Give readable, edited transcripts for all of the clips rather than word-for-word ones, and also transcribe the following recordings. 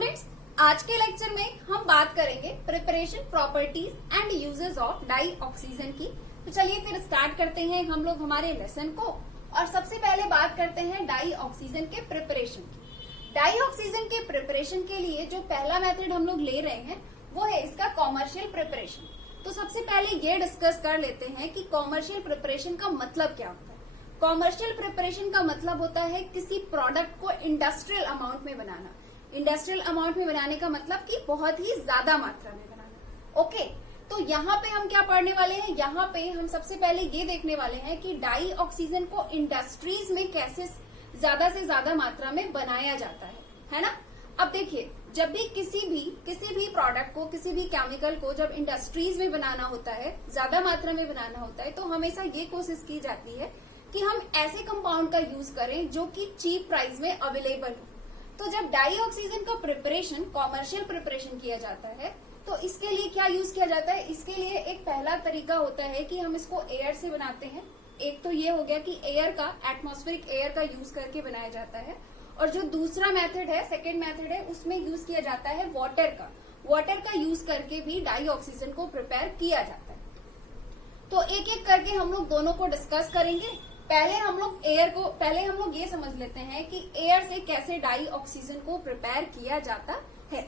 Students, आज के lecture में हम बात करेंगे preparation, properties and uses of dioxygen की। तो चलिए फिर स्टार्ट करते हैं हम लोग हमारे लेसन को। और सबसे पहले बात करते हैं डाई ऑक्सीजन के प्रिपरेशन की। डाई ऑक्सीजन के प्रिपरेशन के लिए जो पहला मेथड हम लोग ले रहे हैं वो है इसका कॉमर्शियल प्रिपरेशन। तो सबसे पहले ये डिस्कस कर लेते हैं कि कॉमर्शियल प्रिपरेशन का मतलब क्या होता है। कॉमर्शियल प्रिपरेशन का मतलब होता है किसी प्रोडक्ट को इंडस्ट्रियल अमाउंट में बनाना। इंडस्ट्रियल अमाउंट में बनाने का मतलब कि बहुत ही ज्यादा मात्रा में बनाना। ओके, तो यहाँ पे हम क्या पढ़ने वाले हैं, यहाँ पे हम सबसे पहले ये देखने वाले हैं कि डाई ऑक्सीजन को इंडस्ट्रीज में कैसे ज्यादा से ज्यादा मात्रा में बनाया जाता है ना। अब देखिए, जब भी किसी भी प्रोडक्ट को, किसी भी केमिकल को जब इंडस्ट्रीज में बनाना होता है, ज्यादा मात्रा में बनाना होता है, तो हमेशा ये कोशिश की जाती है कि हम ऐसे कंपाउंड का यूज करें जो कि चीप प्राइस में अवेलेबल हो। तो जब डाई ऑक्सीजन का प्रिपरेशन, कॉमर्शियल प्रिपरेशन किया जाता है, तो इसके लिए क्या यूज किया जाता है। इसके लिए एक पहला तरीका होता है कि हम इसको एयर से बनाते हैं। एक तो ये हो गया कि एयर का, एटमॉस्फेरिक एयर का यूज करके बनाया जाता है। और जो दूसरा मेथड है, सेकेंड मेथड है, उसमें यूज किया जाता है वाटर का। वाटर का यूज करके भी डाई ऑक्सीजन को प्रिपेयर किया जाता है। तो एक एक करके हम लोग दोनों को डिस्कस करेंगे। पहले हम लोग ये समझ लेते हैं कि एयर से कैसे डाई ऑक्सीजन को प्रिपेयर किया जाता है।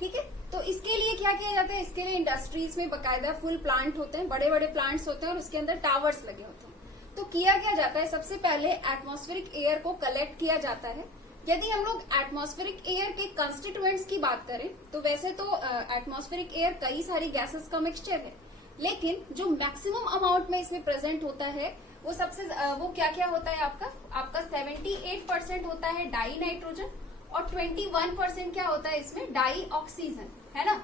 ठीक है, तो इसके लिए क्या किया जाता है, इसके लिए इंडस्ट्रीज में बकायदा फुल प्लांट होते हैं, बड़े बड़े प्लांट्स होते हैं और उसके अंदर टावर्स लगे होते हैं। तो किया क्या जाता है, सबसे पहले एटमॉस्फेरिक एयर को कलेक्ट किया जाता है। यदि हम लोग एटमॉस्फेरिक एयर के कंस्टिट्यूएंट्स की बात करें तो वैसे तो एटमॉस्फेरिक एयर कई सारी गैसेस का मिक्सचर है, लेकिन जो मैक्सिमम अमाउंट में इसमें प्रेजेंट होता है वो क्या क्या होता है, आपका 78% होता है डाई नाइट्रोजन और 21% क्या होता है इसमें, डाई ऑक्सीजन, है ना।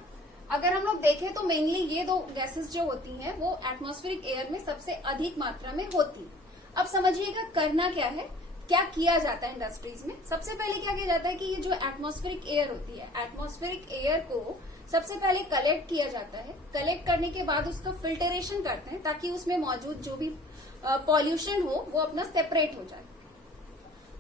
अगर हम लोग देखें तो मेनली ये दो गैसेस जो होती हैं वो एटमॉस्फेरिक एयर में सबसे अधिक मात्रा में होती है। अब समझिएगा करना क्या है, क्या किया जाता है इंडस्ट्रीज में। सबसे पहले क्या किया जाता है कि ये जो एटमॉस्फेरिक एयर होती है, एटमॉस्फेरिक एयर को सबसे पहले कलेक्ट किया जाता है। कलेक्ट करने के बाद उसका फिल्टरेशन करते हैं ताकि उसमें मौजूद जो भी पॉल्यूशन हो वो अपना सेपरेट हो जाए।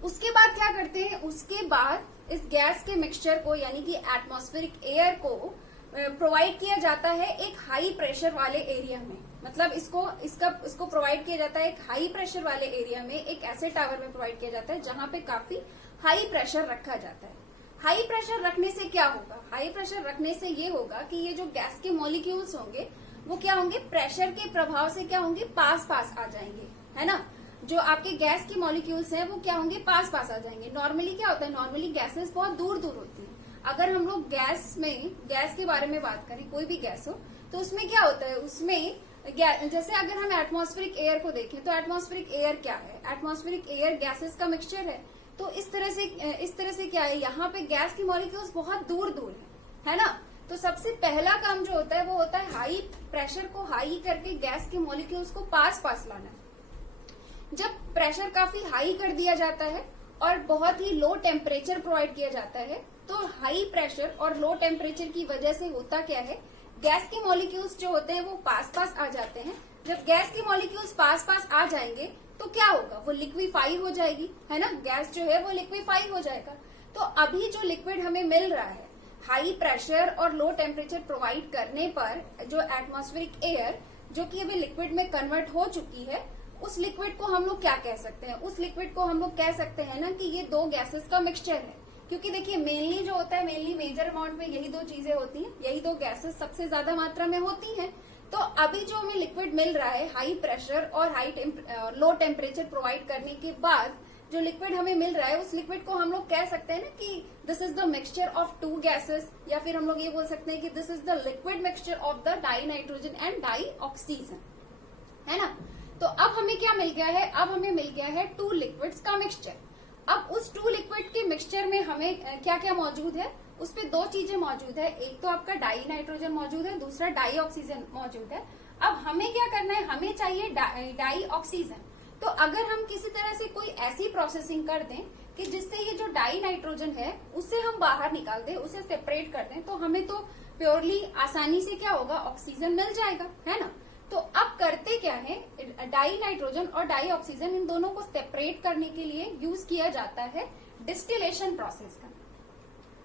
उसके बाद क्या करते हैं, उसके बाद इस गैस के मिक्सचर को, यानी कि एटमॉस्फेरिक एयर को प्रोवाइड किया जाता है एक हाई प्रेशर वाले एरिया में। मतलब इसको प्रोवाइड किया जाता है एक हाई प्रेशर वाले एरिया में, एक ऐसे टावर में प्रोवाइड किया जाता है जहां पे काफी हाई प्रेशर रखा जाता है। हाई प्रेशर रखने से क्या होगा, हाई प्रेशर रखने से ये होगा कि ये जो गैस के मॉलिक्यूल्स होंगे वो क्या होंगे, प्रेशर के प्रभाव से क्या होंगे, पास आ जाएंगे, है ना। जो आपके गैस की मॉलिक्यूल्स हैं वो क्या होंगे, पास आ जाएंगे। नॉर्मली क्या होता है, नॉर्मली गैसेस बहुत दूर होती हैं। अगर हम लोग गैस के बारे में बात करें, कोई भी गैस हो, तो उसमें क्या होता है, उसमें जैसे अगर हम एटमॉस्फेरिक एयर को देखें तो एटमॉस्फेरिक एयर क्या है, एटमॉस्फेरिक एयर गैसेस का मिक्सचर है। तो इस तरह से क्या है, यहाँ पे गैस की मॉलिक्यूल्स बहुत दूर है ना। तो सबसे पहला काम जो होता है वो होता है हाई प्रेशर को हाई करके गैस के मॉलिक्यूल्स को पास लाना। जब प्रेशर काफी हाई कर दिया जाता है और बहुत ही लो टेम्परेचर प्रोवाइड किया जाता है, तो हाई प्रेशर और लो टेम्परेचर की वजह से होता क्या है, गैस के मॉलिक्यूल्स जो होते हैं वो पास आ जाते हैं। जब गैस के मॉलिक्यूल्स पास आ जाएंगे तो क्या होगा, वो लिक्विफाई हो जाएगी, है ना। गैस जो है वो लिक्विफाई हो जाएगा। तो अभी जो लिक्विड हमें मिल रहा है हाई प्रेशर और लो टेम्परेचर प्रोवाइड करने पर, जो एटमॉस्फेरिक एयर जो कि अभी लिक्विड में कन्वर्ट हो चुकी है, उस लिक्विड को हम लोग क्या कह सकते हैं, उस लिक्विड को हम लोग कह सकते हैं ना कि ये दो गैसेस का मिक्सचर है। क्योंकि देखिए मेनली जो होता है, मेनली मेजर अमाउंट में यही दो चीजें होती हैं, यही दो गैसेस सबसे ज्यादा मात्रा में होती हैं। तो अभी जो हमें लिक्विड मिल रहा है हाई प्रेशर और लो टेम्परेचर प्रोवाइड करने के बाद जो लिक्विड हमें मिल रहा है, उस लिक्विड को हम लोग कह सकते हैं ना कि this is the mixture of two gases, या फिर हम लोग ये बोल सकते हैं कि this is the liquid mixture of the di nitrogen and di oxygen, है ना। तो अब हमें क्या मिल गया है, अब हमें मिल गया है टू लिक्विड्स का मिक्सचर। अब उस टू लिक्विड के मिक्सचर में हमें क्या क्या मौजूद है, उस पे दो चीजें मौजूद है। एक तो आपका डाई नाइट्रोजन मौजूद है, दूसरा डाई ऑक्सीजन मौजूद है। अब हमें क्या करना है, हमें चाहिए डाई ऑक्सीजन। तो अगर हम किसी तरह से कोई ऐसी प्रोसेसिंग कर दें कि जिससे ये जो डाई नाइट्रोजन है उसे हम बाहर निकाल दें, उसे सेपरेट कर दें, तो हमें तो प्योरली आसानी से क्या होगा, ऑक्सीजन मिल जाएगा, है ना। तो अब करते क्या है, डाई नाइट्रोजन और डाई ऑक्सीजन इन दोनों को सेपरेट करने के लिए यूज किया जाता है डिस्टिलेशन प्रोसेस का।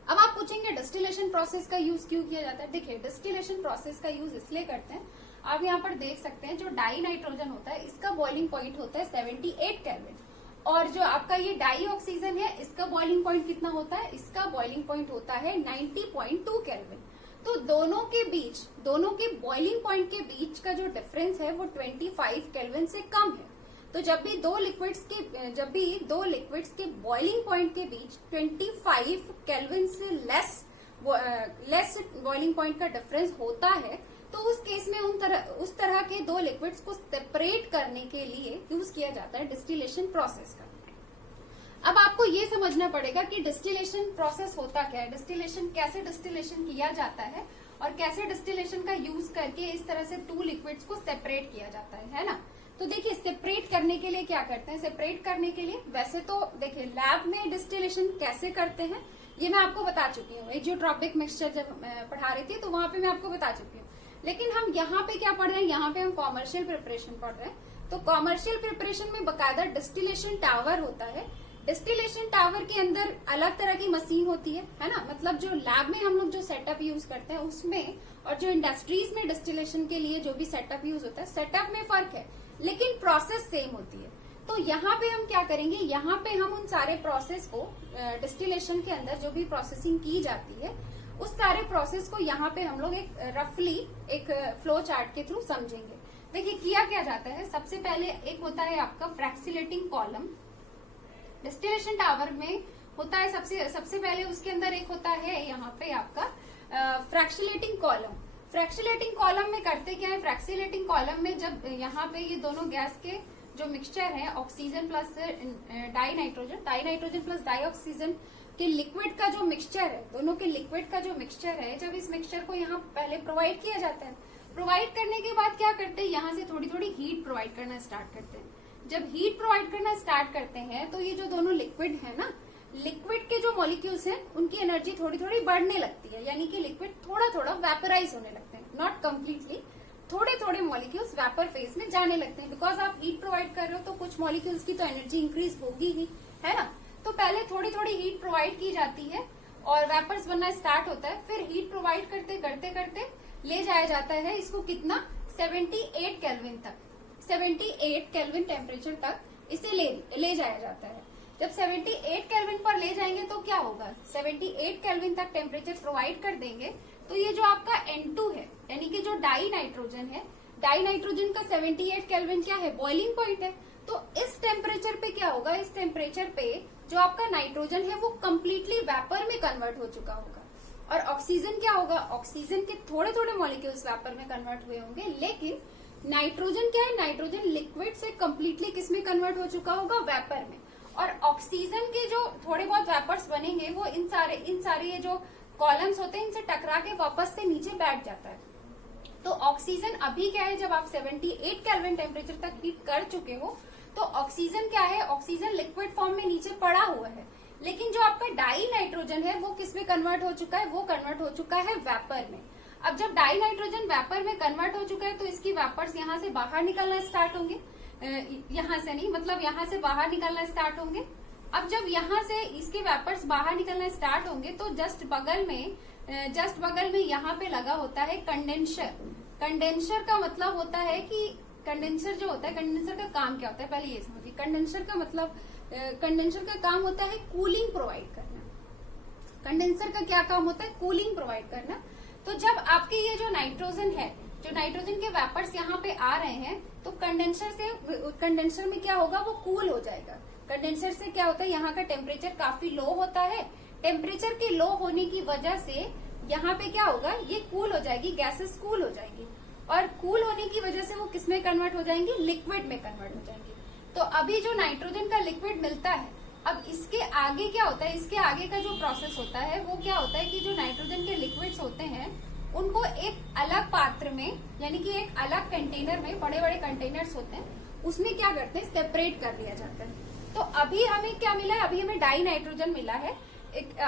अब आप पूछेंगे देखेंगे डिस्टिलेशन प्रोसेस का यूज क्यों किया जाता है। देखिए डिस्टिलेशन प्रोसेस का यूज इसलिए करते हैं, आप यहाँ पर देख सकते हैं जो डाई नाइट्रोजन होता है इसका बॉइलिंग पॉइंट होता है 78 केल्विन, और जो आपका ये डाई ऑक्सीजन है इसका बॉइलिंग पॉइंट कितना होता है, इसका बॉइलिंग पॉइंट होता है 90.2 केल्विन। तो दोनों के बीच, दोनों के बॉइलिंग पॉइंट के बीच का जो डिफरेंस है वो 25 केल्विन से कम है। तो जब भी दो लिक्विड्स के बॉइलिंग पॉइंट के बीच 25 केल्विन से लेस बॉइलिंग पॉइंट का डिफरेंस होता है, तो उस केस में उस तरह के दो लिक्विड्स को सेपरेट करने के लिए यूज किया जाता है डिस्टिलेशन प्रोसेस का। अब आपको ये समझना पड़ेगा कि डिस्टिलेशन प्रोसेस होता क्या है, डिस्टिलेशन कैसे डिस्टिलेशन किया जाता है, और कैसे डिस्टिलेशन का यूज करके इस तरह से टू लिक्विड्स को सेपरेट किया जाता है ना। तो देखिए सेपरेट करने के लिए क्या करते हैं, सेपरेट करने के लिए वैसे तो देखिए लैब में डिस्टिलेशन कैसे करते हैं ये मैं आपको बता चुकी हूँ, एजियोट्रॉपिक मिक्सचर जब पढ़ा रही थी तो वहां पे मैं आपको बता चुकी हूँ। लेकिन हम यहाँ पे क्या पढ़ रहे हैं, यहाँ पे हम कॉमर्शियल प्रिपरेशन पढ़ रहे हैं। तो कॉमर्शियल प्रिपरेशन में बकायदा डिस्टिलेशन टावर होता है। डिस्टिलेशन टावर के अंदर अलग तरह की मशीन होती है ना। मतलब जो लैब में हम लोग जो सेटअप यूज करते हैं उसमें, और जो इंडस्ट्रीज में डिस्टिलेशन के लिए जो भी सेटअप यूज होता है, सेटअप में फर्क है लेकिन प्रोसेस सेम होती है। तो यहाँ पे हम क्या करेंगे, यहाँ पे हम उन सारे प्रोसेस को डिस्टिलेशन के अंदर जो भी प्रोसेसिंग की जाती है उस सारे प्रोसेस को यहाँ पे हम लोग एक रफली एक फ्लो चार्ट के थ्रू समझेंगे। देखिए किया क्या जाता है, सबसे पहले एक होता है आपका फ्रैक्सिलेटिंग कॉलम। डिस्टिलेशन टावर में होता है सबसे पहले उसके अंदर एक होता है यहाँ पे आपका फ्रैक्सिलेटिंग कॉलम। फ्रैक्सिलेटिंग कॉलम में करते क्या है, फ्रैक्सिलेटिंग कॉलम में जब यहाँ पे ये दोनों गैस के जो मिक्सचर है oxygen plus di nitrogen plus di oxygen के लिक्विड का जो मिक्सचर है, दोनों के लिक्विड का जो मिक्सचर है, जब इस मिक्सचर को यहाँ पहले प्रोवाइड किया जाता है, प्रोवाइड करने के बाद क्या करते हैं, यहाँ से थोड़ी थोड़ी हीट प्रोवाइड करना स्टार्ट करते हैं। जब हीट प्रोवाइड करना स्टार्ट करते हैं तो ये जो दोनों लिक्विड है ना, लिक्विड के जो मॉलिक्यूल्स हैं उनकी एनर्जी थोड़ी थोड़ी बढ़ने लगती है, यानी कि लिक्विड थोड़ा थोड़ा वेपराइज होने लगते हैं, नॉट कम्प्लीटली, थोड़े थोड़े मॉलिक्यूल्स वेपर फेज में जाने लगते हैं। बिकॉज आप हीट प्रोवाइड कर रहे हो तो कुछ मॉलिक्यूल्स की तो एनर्जी इंक्रीज होगी ही, है ना। तो पहले थोड़ी थोड़ी हीट प्रोवाइड की जाती है और वेपर्स बनना स्टार्ट होता है, फिर हीट प्रोवाइड करते करते करते ले जाया जाता है इसको कितना, 78 केल्विन तक, 78 केल्विन टेम्परेचर तक इसे ले जाया जाता है। जब 78 केल्विन पर ले जाएंगे तो क्या होगा, 78 केल्विन तक टेम्परेचर प्रोवाइड कर देंगे तो ये जो आपका N2 है, यानी कि जो डाई नाइट्रोजन है, डाई नाइट्रोजन का 78 केल्विन क्या है, बॉइलिंग पॉइंट है। तो इस टेम्परेचर पे क्या होगा, इस टेम्परेचर पे जो आपका नाइट्रोजन है वो कम्प्लीटली वेपर में कन्वर्ट हो चुका होगा, और ऑक्सीजन क्या होगा, ऑक्सीजन के थोड़े थोड़े मॉलिक्यूल्स वेपर में कन्वर्ट हुए होंगे, लेकिन नाइट्रोजन क्या है, नाइट्रोजन लिक्विड से कम्प्लीटली किसमें कन्वर्ट हो चुका होगा, वेपर में। और ऑक्सीजन के जो थोड़े बहुत वेपर्स बनेंगे वो इन सारे ये जो कॉलम्स होते हैं इनसे टकरा के वापस से नीचे बैठ जाता है। तो ऑक्सीजन अभी क्या है, जब आप 78 केल्विन टेम्परेचर तक हीट कर चुके हो तो ऑक्सीजन क्या है, ऑक्सीजन लिक्विड फॉर्म में नीचे पड़ा हुआ है, लेकिन जो आपका डाई नाइट्रोजन है वो किसमें कन्वर्ट हो चुका है, वो कन्वर्ट हो चुका है वेपर में। अब जब डाई नाइट्रोजन वेपर में कन्वर्ट हो चुका है तो इसकी वेपर्स यहाँ से बाहर निकलना स्टार्ट होंगे, यहाँ से नहीं, मतलब यहाँ से बाहर निकलना स्टार्ट होंगे। अब जब यहाँ से इसके वेपर्स बाहर निकलना स्टार्ट होंगे तो जस्ट बगल में यहाँ पे लगा होता है कंडेंसर। कंडेंसर का मतलब होता है कि कंडेंसर जो होता है, कंडेंसर का काम क्या होता है पहले ये समझिए। कंडेंसर का मतलब, कंडेंसर का काम होता है कूलिंग प्रोवाइड करना। कंडेंसर का क्या काम होता है, कूलिंग प्रोवाइड करना। तो जब आपके ये जो नाइट्रोजन है, जो नाइट्रोजन के वेपर्स यहाँ पे आ रहे हैं तो कंडेंसर में क्या होगा, वो कूल हो जाएगा। कंडेंसर से क्या होता है, यहाँ का टेम्परेचर काफी लो होता है, टेम्परेचर के लो होने की वजह से यहाँ पे क्या होगा, ये कूल हो जाएगी, गैसेस कूल हो जाएगी, और कूल होने की वजह से वो किसमें कन्वर्ट हो जाएंगी, लिक्विड में कन्वर्ट हो जाएंगी। तो अभी जो नाइट्रोजन का लिक्विड मिलता है, अब इसके आगे क्या होता है, इसके आगे का जो प्रोसेस होता है वो क्या होता है कि जो नाइट्रोजन के लिक्विड्स होते हैं उनको एक अलग पात्र में, यानी कि एक अलग कंटेनर में, बड़े बड़े कंटेनर्स होते हैं उसमें क्या करते हैं, सेपरेट कर लिया जाता है। तो अभी हमें क्या मिला है, अभी हमें डाई नाइट्रोजन मिला है।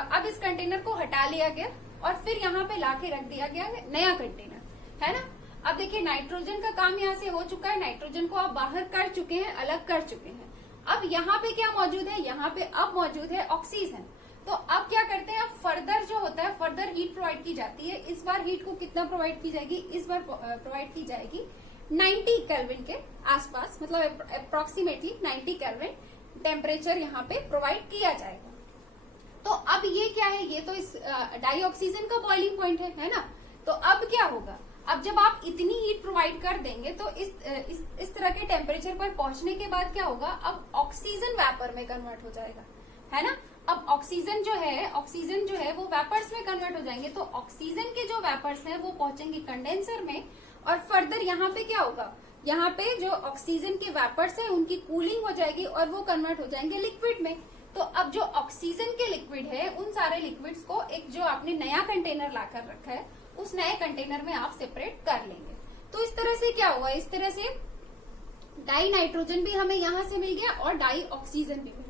अब इस कंटेनर को हटा लिया गया और फिर यहाँ पे लाके रख दिया गया है नया कंटेनर, है ना। अब देखिए नाइट्रोजन का काम यहाँ से हो चुका है, नाइट्रोजन को आप बाहर कर चुके हैं, अलग कर चुके हैं। अब यहाँ पे क्या मौजूद है, यहाँ पे अब मौजूद है ऑक्सीजन। तो अब क्या करते हैं, अब फर्दर हीट प्रोवाइड की जाती है, इस बार हीट को कितना प्रोवाइड की जाएगी, इस बार प्रोवाइड की जाएगी 90 केल्विन के आसपास, मतलब अप्रोक्सीमेटली 90 केल्विन टेम्परेचर यहाँ पे प्रोवाइड किया जाएगा। तो अब ये क्या है, ये तो इस डाई ऑक्सीजन का बॉइलिंग पॉइंट है ना। तो अब क्या होगा, अब जब आप इतनी हीट प्रोवाइड कर देंगे तो इस तरह के टेम्परेचर पर पहुंचने के बाद क्या होगा, अब ऑक्सीजन वेपर में कन्वर्ट हो जाएगा, है ना। अब ऑक्सीजन जो है वो वेपर्स में कन्वर्ट हो जाएंगे। तो ऑक्सीजन के जो वेपर्स हैं वो पहुंचेंगे कंडेंसर में, और फर्दर यहाँ पे क्या होगा, यहाँ पे जो ऑक्सीजन के वेपर्स हैं उनकी कूलिंग हो जाएगी और वो कन्वर्ट हो जाएंगे लिक्विड में। तो अब जो ऑक्सीजन के लिक्विड है, उन सारे लिक्विड्स को एक जो आपने नया कंटेनर लाकर रखा है, उस नए कंटेनर में आप सेपरेट कर लेंगे। तो इस तरह से क्या हुआ, इस तरह से डाई नाइट्रोजन भी हमें यहाँ से मिल गया और डाई ऑक्सीजन भी मिल गया।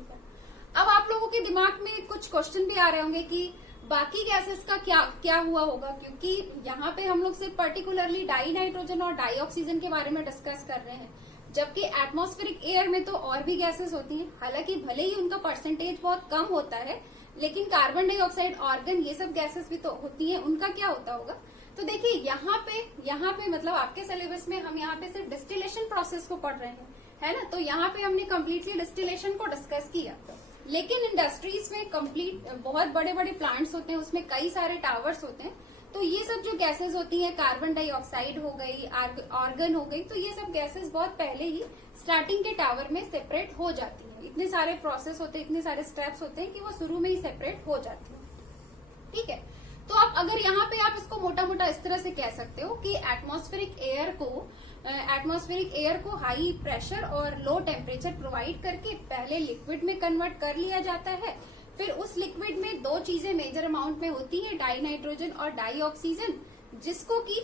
अब आप लोगों के दिमाग में कुछ क्वेश्चन भी आ रहे होंगे कि बाकी गैसेस का क्या हुआ होगा, क्योंकि यहाँ पे हम लोग सिर्फ पर्टिकुलरली डाई नाइट्रोजन और डाई ऑक्सीजन के बारे में डिस्कस कर रहे हैं, जबकि एटमॉस्फेरिक एयर में तो और भी गैसेस होती हैं। हालांकि भले ही उनका परसेंटेज बहुत कम होता है, लेकिन कार्बन डाइऑक्साइड, ऑर्गन, ये सब गैसेस भी तो होती हैं, उनका क्या होता होगा। तो देखिए यहाँ पे मतलब आपके सिलेबस में हम यहाँ पे सिर्फ डिस्टिलेशन प्रोसेस को पढ़ रहे हैं, है ना। तो यहाँ पे हमने कम्प्लीटली डिस्टिलेशन को डिस्कस किया। लेकिन इंडस्ट्रीज में कंप्लीट बहुत बड़े बड़े प्लांट्स होते हैं, उसमें कई सारे टावर्स होते हैं। तो ये सब जो गैसेस होती हैं, कार्बन डाइऑक्साइड हो गई, आर्गन हो गई, तो ये सब गैसेस बहुत पहले ही स्टार्टिंग के टावर में सेपरेट हो जाती हैं। इतने सारे प्रोसेस होते हैं, इतने सारे स्टेप्स होते हैं कि वो शुरू में ही सेपरेट हो जाती है, ठीक है। तो अब अगर यहाँ पे आप इसको मोटा मोटा इस तरह से कह सकते हो कि एटमॉस्फेरिक एयर को हाई प्रेशर और लो टेम्परेचर प्रोवाइड करके पहले लिक्विड में कन्वर्ट कर लिया जाता है। फिर उस लिक्विड में दो चीजें मेजर अमाउंट में होती है, डाई नाइट्रोजन और डाई ऑक्सीजन, जिसका कि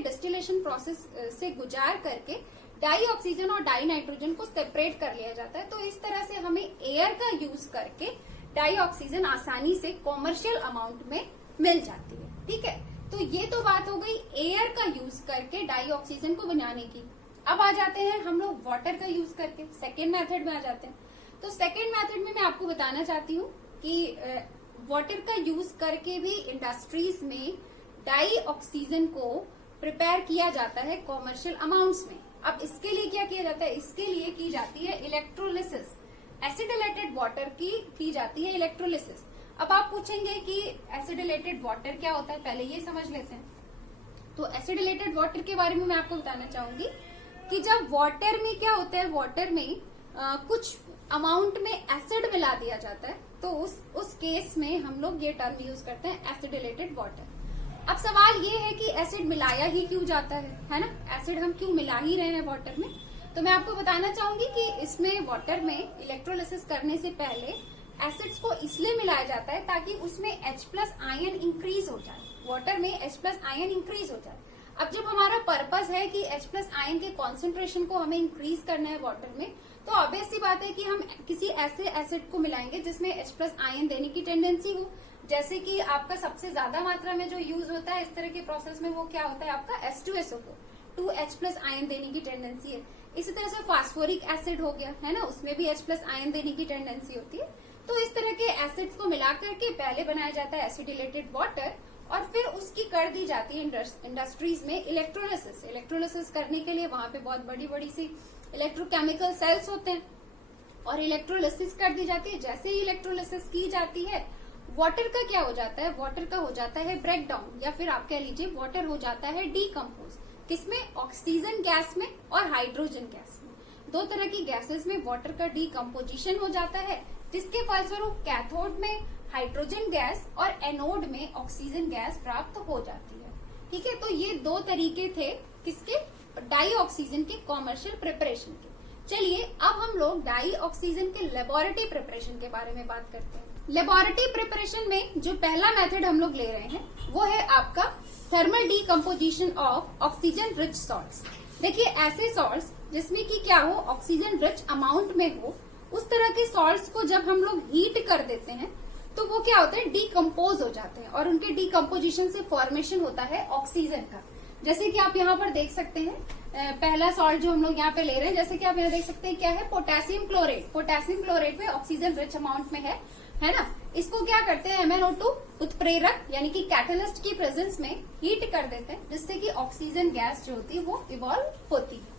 डिस्टिलेशन प्रोसेस से गुजार करके डाई ऑक्सीजन और डाई नाइट्रोजन को सेपरेट कर लिया जाता है। तो इस तरह से हमें एयर का यूज करके डाई ऑक्सीजन आसानी से कॉमर्शियल अमाउंट में मिल जाती है, ठीक है। तो ये तो बात हो गई एयर का यूज करके डाई ऑक्सीजन को बनाने की। अब आ जाते हैं हम लोग वाटर का यूज करके सेकेंड मेथड में आ जाते हैं। तो सेकेंड मेथड में मैं आपको बताना चाहती हूँ कि वाटर का यूज करके भी इंडस्ट्रीज में डाई ऑक्सीजन को प्रिपेयर किया जाता है कॉमर्शियल अमाउंट्स में। अब इसके लिए क्या किया जाता है, इसके लिए की जाती है इलेक्ट्रोलिसिस, एसिडिलेटेड वाटर की जाती है इलेक्ट्रोलिसिस। अब आप पूछेंगे कि एसिडिलेटेड वाटर क्या होता है, पहले ये समझ लेते हैं। तो एसिडिलेटेड वाटर के बारे में मैं आपको बताना चाहूंगी कि जब वाटर में क्या होता है, वाटर में कुछ अमाउंट में एसिड मिला दिया जाता है, तो उस केस में हम लोग ये टर्म यूज करते हैं एसिडिलेटेड वाटर। अब सवाल ये है कि एसिड मिलाया ही क्यों जाता है ना, एसिड हम क्यों मिला ही रहे हैं वाटर में। तो मैं आपको बताना चाहूंगी कि इसमें वाटर में इलेक्ट्रोलिसिस करने से पहले एसिड्स को इसलिए मिलाया जाता है ताकि उसमें H+ आयन इंक्रीज हो जाए, वाटर में H+ आयन इंक्रीज हो जाए। अब जब हमारा पर्पस है कि H+ आयन के कॉन्सेंट्रेशन को हमें इंक्रीज करना है वाटर में, तो ऑब्वियस सी बात है कि हम किसी ऐसे एसिड को मिलाएंगे जिसमें H+ आयन देने की टेंडेंसी हो। जैसे कि आपका सबसे ज्यादा मात्रा में जो यूज होता है इस तरह के प्रोसेस में, वो क्या होता है आपका H2SO4, 2H+ आयन देने की टेंडेंसी है। इसी तरह से फास्फोरिक एसिड हो गया, है ना, उसमें भी H+ आयन देने की टेंडेंसी होती है। तो इस तरह के एसिड्स को मिला करके पहले बनाया जाता है एसिडिलेटेड वाटर, और फिर उसकी कर दी जाती है इंडस्ट्रीज में इलेक्ट्रोलिसिस। इलेक्ट्रोलिसिस करने के लिए वहां पे बहुत बड़ी बड़ी सी इलेक्ट्रोकेमिकल सेल्स होते हैं और इलेक्ट्रोलिसिस कर दी जाती है। जैसे ही इलेक्ट्रोलिसिस की जाती है, वाटर का क्या हो जाता है, वाटर का हो जाता है ब्रेक डाउन, या फिर आप कह लीजिए वाटर हो जाता है डीकम्पोज। किसमें, ऑक्सीजन गैस में और हाइड्रोजन गैस में। दो तरह की गैसेस में वाटर का डीकम्पोजिशन हो जाता है, जिसके फलस्वरूप कैथोड में हाइड्रोजन गैस और एनोड में ऑक्सीजन गैस प्राप्त हो जाती है, ठीक है। तो ये दो तरीके थे किसके, डाई ऑक्सीजन के कॉमर्शियल प्रिपरेशन के। चलिए अब हम लोग डाई ऑक्सीजन के लेबोरेटरी प्रिपरेशन के बारे में बात करते हैं। लेबोरेटरी प्रिपरेशन में जो पहला मेथड हम लोग ले रहे हैं वो है आपका thermal decomposition of oxygen rich salts. देखिए ऐसे सॉल्ट्स जिसमें कि क्या हो, ऑक्सीजन रिच अमाउंट में हो, उस तरह के सॉल्ट्स को जब हम लोग हीट कर देते हैं तो वो क्या होता है, डीकम्पोज हो जाते हैं, और उनके डीकम्पोजिशन से फॉर्मेशन होता है ऑक्सीजन का। जैसे कि आप यहाँ पर देख सकते हैं, पहला सॉल्ट जो हम लोग यहाँ पे ले रहे हैं, जैसे कि आप यहाँ देख सकते हैं क्या है, पोटेशियम क्लोरेट। पोटेशियम क्लोरेट में ऑक्सीजन रिच अमाउंट में है ना। इसको क्या करते हैं MnO2 उत्प्रेरक यानी कि कैटलिस्ट की प्रेजेंस में हीट कर देते हैं, जिससे कि ऑक्सीजन गैस जो होती है वो इवॉल्व होती है।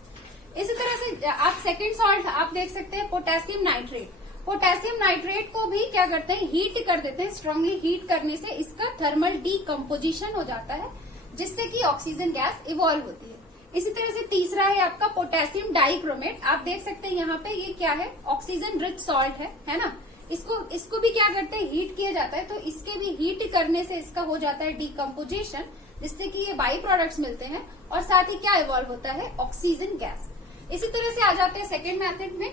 इसी तरह से आप सेकेंड सॉल्ट आप देख सकते हैं पोटेशियम नाइट्रेट। पोटेशियम नाइट्रेट को भी क्या करते हैं, हीट कर देते हैं। स्ट्रांगली हीट करने से इसका थर्मल डीकम्पोजिशन हो जाता है, जिससे कि ऑक्सीजन गैस इवॉल्व होती है। इसी तरह से तीसरा है आपका पोटेशियम डाइक्रोमेट। आप देख सकते हैं यहाँ पे ये क्या है, ऑक्सीजन रिच सॉल्ट है ना। इसको भी क्या करते हैं, हीट किया जाता है, तो इसके भी हीट करने से इसका हो जाता है डीकम्पोजिशन, जिससे कि ये बाई प्रोडक्ट्स मिलते हैं और साथ ही क्या इवॉल्व होता है, ऑक्सीजन गैस। इसी तरह से आ जाते हैं सेकेंड मेथड में।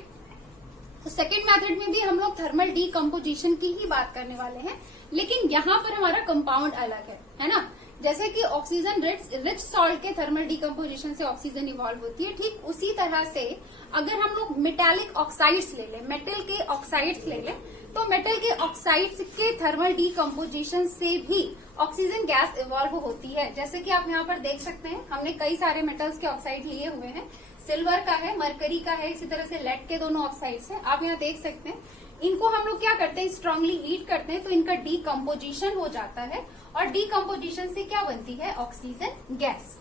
तो सेकेंड मेथड में भी हम लोग थर्मल डीकम्पोजिशन की ही बात करने वाले हैं, लेकिन यहाँ पर हमारा कंपाउंड अलग है ना। जैसे कि ऑक्सीजन रिच सॉल्ट के थर्मल डीकम्पोजिशन से ऑक्सीजन इवॉल्व होती है, ठीक उसी तरह से अगर हम लोग मेटालिक ऑक्साइड्स ले लें, मेटल के ऑक्साइड्स ले लें, तो मेटल के ऑक्साइड्स के थर्मल डीकम्पोजिशन से भी ऑक्सीजन गैस इवॉल्व होती है। जैसे कि आप यहाँ पर देख सकते हैं, हमने कई सारे मेटल्स के ऑक्साइड लिए हुए हैं। सिल्वर का है, मरकरी का है, इसी तरह से लेड के दोनों ऑक्साइड्स हैं। आप यहाँ देख सकते हैं, इनको हम लोग क्या करते हैं, स्ट्रांगली हीट करते हैं, तो इनका डीकम्पोजिशन हो जाता है और डीकम्पोजिशन से क्या बनती है, ऑक्सीजन गैस।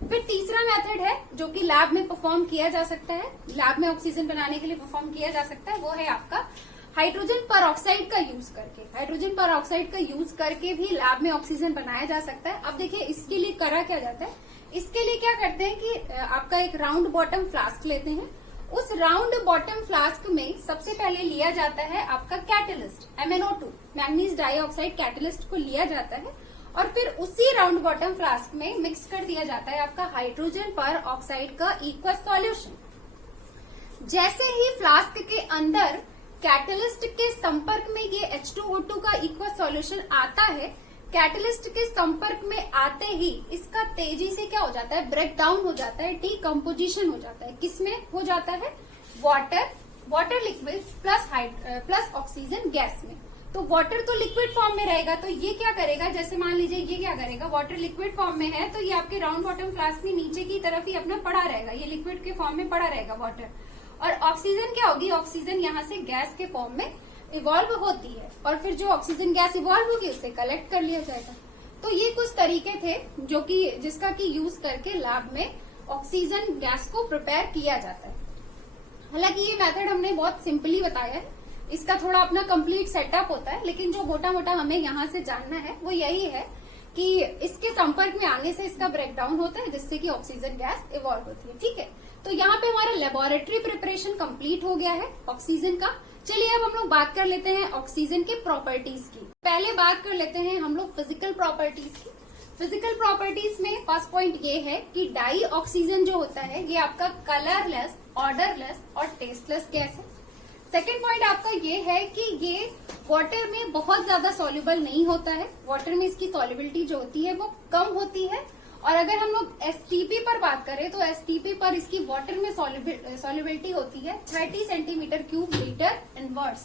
फिर तीसरा मेथड है जो कि लैब में परफॉर्म किया जा सकता है, लैब में ऑक्सीजन बनाने के लिए परफॉर्म किया जा सकता है, वो है आपका हाइड्रोजन परऑक्साइड का यूज करके। हाइड्रोजन परऑक्साइड का यूज करके भी लैब में ऑक्सीजन बनाया जा सकता है। अब देखिए इसके लिए करा क्या जाता है, इसके लिए क्या करते हैं कि आपका एक राउंड बॉटम फ्लास्क लेते हैं। उस राउंड बॉटम फ्लास्क में सबसे पहले लिया जाता है आपका catalyst MnO2, manganese dioxide catalyst को लिया जाता है और फिर उसी राउंड बॉटम फ्लास्क में मिक्स कर दिया जाता है आपका हाइड्रोजन पर ऑक्साइड का इक्वस सॉल्यूशन। जैसे ही फ्लास्क के अंदर कैटलिस्ट के संपर्क में ये H2O2 का इक्वस सॉल्यूशन आता है, कैटलिस्ट के संपर्क में आते ही इसका तेजी से क्या हो जाता है, ब्रेक डाउन हो जाता है, डीकम्पोजिशन हो जाता है। किसमें हो जाता है, water liquid plus oxygen gas में। तो वाटर तो लिक्विड फॉर्म में रहेगा, तो ये क्या करेगा, जैसे मान लीजिए ये क्या करेगा, वाटर लिक्विड फॉर्म में है, तो ये आपके राउंड बॉटम फ्लास्क में नीचे की तरफ ही अपना पड़ा रहेगा, ये लिक्विड के फॉर्म में पड़ा रहेगा वाटर। और ऑक्सीजन क्या होगी, ऑक्सीजन यहाँ से गैस के फॉर्म में इवॉल्व होती है और फिर जो ऑक्सीजन गैस इवॉल्व होगी उसे कलेक्ट कर लिया जाएगा। तो ये कुछ तरीके थे जो कि जिसका कि यूज करके लैब में ऑक्सीजन गैस को प्रिपेयर किया जाता है। हालांकि ये मेथड हमने बहुत सिंपली बताया है, इसका थोड़ा अपना कंप्लीट सेटअप होता है, लेकिन जो मोटा मोटा हमें यहाँ से जानना है वो यही है कि इसके संपर्क में आने से इसका ब्रेकडाउन होता है, जिससे कि ऑक्सीजन गैस इवॉल्व होती है। ठीक है, तो यहाँ पे हमारा लेबोरेटरी प्रिपरेशन कंप्लीट हो गया है ऑक्सीजन का। चलिए अब हम लोग बात कर लेते हैं ऑक्सीजन के प्रॉपर्टीज की। पहले बात कर लेते हैं हम लोग फिजिकल प्रॉपर्टीज की। फिजिकल प्रॉपर्टीज में फर्स्ट पॉइंट ये है कि डाई ऑक्सीजन जो होता है ये आपका कलरलेस, ऑर्डरलेस और टेस्टलेस गैस है। सेकेंड पॉइंट आपका ये है कि ये वाटर में बहुत ज्यादा सॉल्युबल नहीं होता है, वाटर में इसकी सॉल्युबिलिटी जो होती है वो कम होती है। और अगर हम लोग एसटीपी पर बात करें तो एसटीपी पर इसकी वाटर में सॉल्युबिलिटी होती है 30 सेंटीमीटर क्यूब लीटर इनवर्स।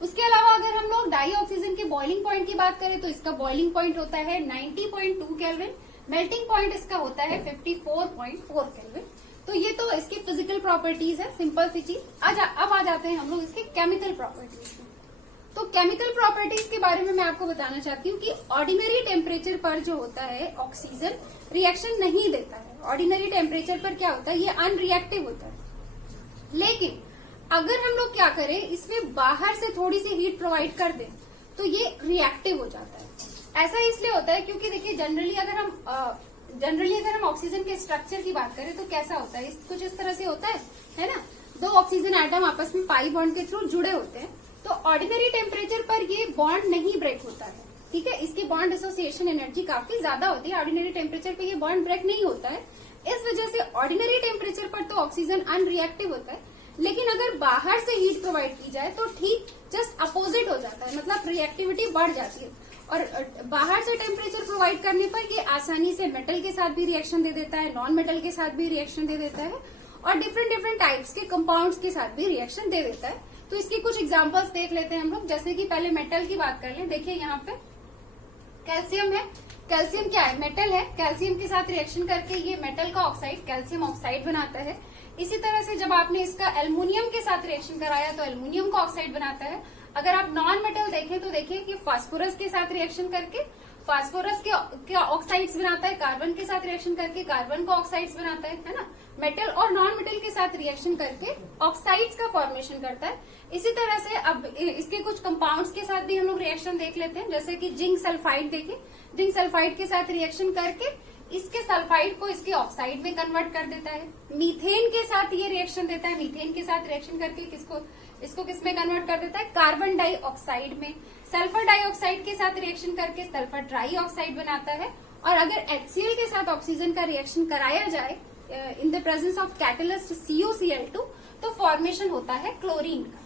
उसके अलावा अगर हम लोग डाई ऑक्सीजन के बॉइलिंग पॉइंट की बात करें तो इसका बॉइलिंग पॉइंट होता है 90.2 केल्विन, मेल्टिंग पॉइंट इसका होता है 54.4 केल्विन। तो ये तो इसकी फिजिकल प्रॉपर्टीज है, सिंपल सी चीज। अब आ जाते हैं हम लोग इसके केमिकल प्रॉपर्टीज में। तो केमिकल प्रॉपर्टीज के बारे में मैं आपको बताना चाहती हूँ कि ऑर्डिनरी टेम्परेचर पर जो होता है ऑक्सीजन रिएक्शन नहीं देता है। ऑर्डिनरी टेम्परेचर पर क्या होता है, ये अनरिएक्टिव होता है। लेकिन अगर हम लोग क्या करें, इसमें बाहर से थोड़ी सी हीट प्रोवाइड कर दें तो ये रिएक्टिव हो जाता है। ऐसा इसलिए होता है क्योंकि देखिए जनरली अगर हम ऑक्सीजन के स्ट्रक्चर की बात करें तो कैसा होता है, कुछ इस तरह से होता है ना। दो ऑक्सीजन एटम आपस में पाई बॉन्ड के थ्रू जुड़े होते हैं। तो ऑर्डिनरी टेम्परेचर पर ये बॉन्ड नहीं ब्रेक होता है, ठीक है। इसकी बॉन्ड एसोसिएशन एनर्जी काफी ज्यादा होती है, ऑर्डिनरी टेम्परेचर पे ये बॉन्ड ब्रेक नहीं होता है। इस वजह से ऑर्डिनरी टेम्परेचर पर तो ऑक्सीजन अनरिएक्टिव होता है, लेकिन अगर बाहर से हीट प्रोवाइड की जाए तो ठीक जस्ट अपोजिट हो जाता है, मतलब रिएक्टिविटी बढ़ जाती है। और बाहर से टेम्परेचर प्रोवाइड करने पर ये आसानी से मेटल के साथ भी रिएक्शन दे देता है, नॉन मेटल के साथ भी रिएक्शन दे देता है और डिफरेंट टाइप्स के कंपाउंड्स के साथ भी रिएक्शन दे देता है। तो इसकी कुछ एग्जांपल्स देख लेते हैं हम लोग। जैसे कि पहले मेटल की बात कर लें। देखिए यहाँ पे कैल्शियम है, कैल्शियम क्या है, मेटल है। कैल्शियम के साथ रिएक्शन करके ये मेटल का ऑक्साइड कैल्शियम ऑक्साइड बनाता है। इसी तरह से जब आपने इसका एल्युमिनियम के साथ रिएक्शन कराया तो एल्युमिनियम का ऑक्साइड बनाता है। अगर आप नॉन मेटल देखें तो देखिए कि फास्फोरस के साथ रिएक्शन करके फास्फोरस के ऑक्साइड्स बनाता है, कार्बन के साथ रिएक्शन करके कार्बन का ऑक्साइड्स बनाता है ना। मेटल और नॉन मेटल के साथ रिएक्शन करके ऑक्साइड्स का फॉर्मेशन करता है। इसी तरह से अब इसके कुछ कंपाउंड्स के साथ भी हम लोग रिएक्शन देख लेते हैं, जैसे कि जिंक सल्फाइड देखिए, जिंक सल्फाइड के साथ रिएक्शन करके इसके सल्फाइड को इसके ऑक्साइड में कन्वर्ट कर देता है। मीथेन के साथ ये रिएक्शन देता है, मीथेन के साथ रिएक्शन करके इसको किस में कन्वर्ट कर देता है, कार्बन डाइऑक्साइड में। सल्फर डाइऑक्साइड के साथ रिएक्शन करके सल्फर ट्राइऑक्साइड बनाता है। और अगर HCl के साथ ऑक्सीजन का रिएक्शन कराया जाए in the presence of catalyst CuCl2 तो फॉर्मेशन होता है क्लोरीन का।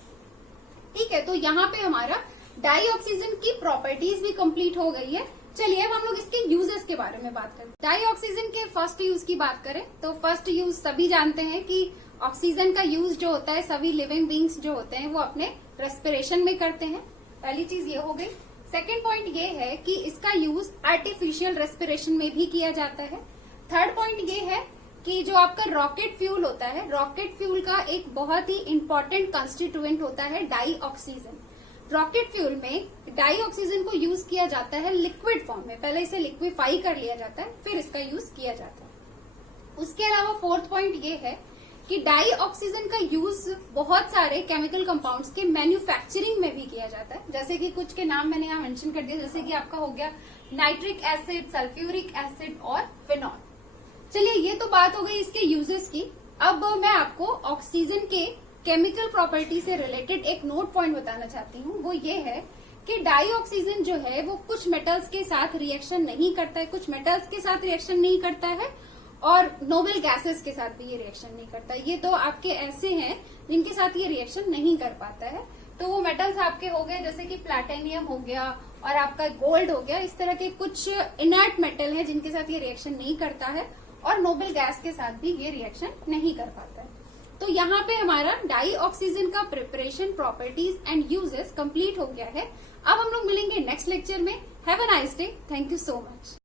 ठीक है, तो यहाँ पे हमारा डाइऑक्सीजन की प्रॉपर्टीज भी कंप्लीट हो गई है। चलिए अब हम लोग इसके यूजेस के बारे में बात करें। डाइऑक्सीजन के फर्स्ट यूज की बात करें तो फर्स्ट यूज सभी जानते हैं कि ऑक्सीजन का यूज जो होता है सभी लिविंग बींग्स जो होते हैं वो अपने रेस्पिरेशन में करते हैं। पहली चीज ये हो गई। सेकेंड पॉइंट ये है कि इसका यूज आर्टिफिशियल रेस्पिरेशन में भी किया जाता है। थर्ड पॉइंट ये है कि जो आपका रॉकेट फ्यूल होता है, रॉकेट फ्यूल का एक बहुत ही इंपॉर्टेंट कंस्टिट्यूएंट होता है डाइऑक्सीजन। रॉकेट फ्यूल में डाइऑक्सीजन को यूज किया जाता है लिक्विड फॉर्म में, पहले इसे लिक्विफाई कर लिया जाता है फिर इसका यूज किया जाता है। उसके अलावा फोर्थ पॉइंट ये है कि डाइऑक्सीजन का यूज बहुत सारे केमिकल कंपाउंड्स के मैन्युफैक्चरिंग में भी किया जाता है, जैसे कि कुछ के नाम मैंने यहाँ मेंशन कर दिया, जैसे कि आपका हो गया नाइट्रिक एसिड, सल्फ्यूरिक एसिड और फिनॉल। चलिए ये तो बात हो गई इसके यूजेस की। अब मैं आपको ऑक्सीजन के केमिकल प्रॉपर्टी से रिलेटेड एक नोट पॉइंट बताना चाहती हूँ। वो ये है कि डाइऑक्सीजन जो है वो कुछ मेटल्स के साथ रिएक्शन नहीं करता है, कुछ मेटल्स के साथ रिएक्शन नहीं करता है और नोबल गैसेस के साथ भी ये रिएक्शन नहीं करता है। ये तो आपके ऐसे हैं जिनके साथ ये रिएक्शन नहीं कर पाता है। तो वो मेटल्स आपके हो गए जैसे कि प्लैटिनियम हो गया और आपका गोल्ड हो गया, इस तरह के कुछ इनर्ट मेटल है जिनके साथ ये रिएक्शन नहीं करता है और नोबल गैस के साथ भी ये रिएक्शन नहीं कर पाता है। तो यहाँ पे हमारा डाइऑक्सीजन का preparation, properties and uses complete हो गया है। अब हम लोग मिलेंगे नेक्स्ट लेक्चर में। Have a nice day. Thank you so much.